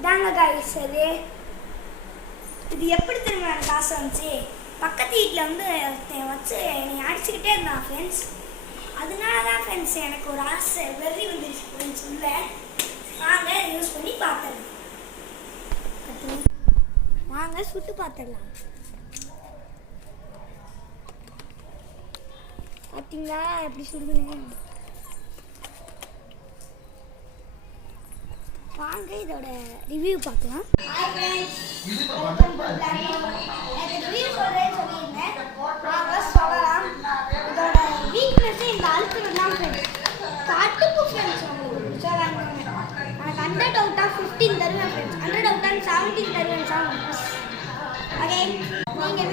இதாங்க காய்ஸ் அது. இது எப்படி திரும்ப எனக்கு ஆசை வந்துச்சு, பக்கத்து வீட்டில் வந்து வச்சு என்னை அடிச்சுக்கிட்டே இருந்தான் ஃப்ரெண்ட்ஸ். அதனால தான் ஃப்ரெண்ட்ஸ் எனக்கு ஒரு ஆசை வெறி வந்துருச்சு ஃப்ரெண்ட்ஸ். இல்லை வாங்க யூஸ் பண்ணி பார்த்துடலாம். வாங்க சுட்டு பார்த்துடலாம். பார்த்தீங்களா எப்படி சுடுதுன்னு? வாங்க இதோட ரிவ்யூ பார்க்கலாம். ரிவ்யூ சொல்கிறேன்னு சொல்லியிருந்தேன். வாங்க சொல்லலாம். இதோட வீக்னஸே இந்த அழுத்தம் தான் ஃப்ரெண்ட்ஸ். கட்டுப்பு ஃப்ரெண்ட்ஸ். உங்களுக்கு சொல்லாங்க எனக்கு 100 out of 15 தருவேன் ஃப்ரெண்ட்ஸ். 100 out of 17 தருவேன் சார். ஓகே நீங்கள்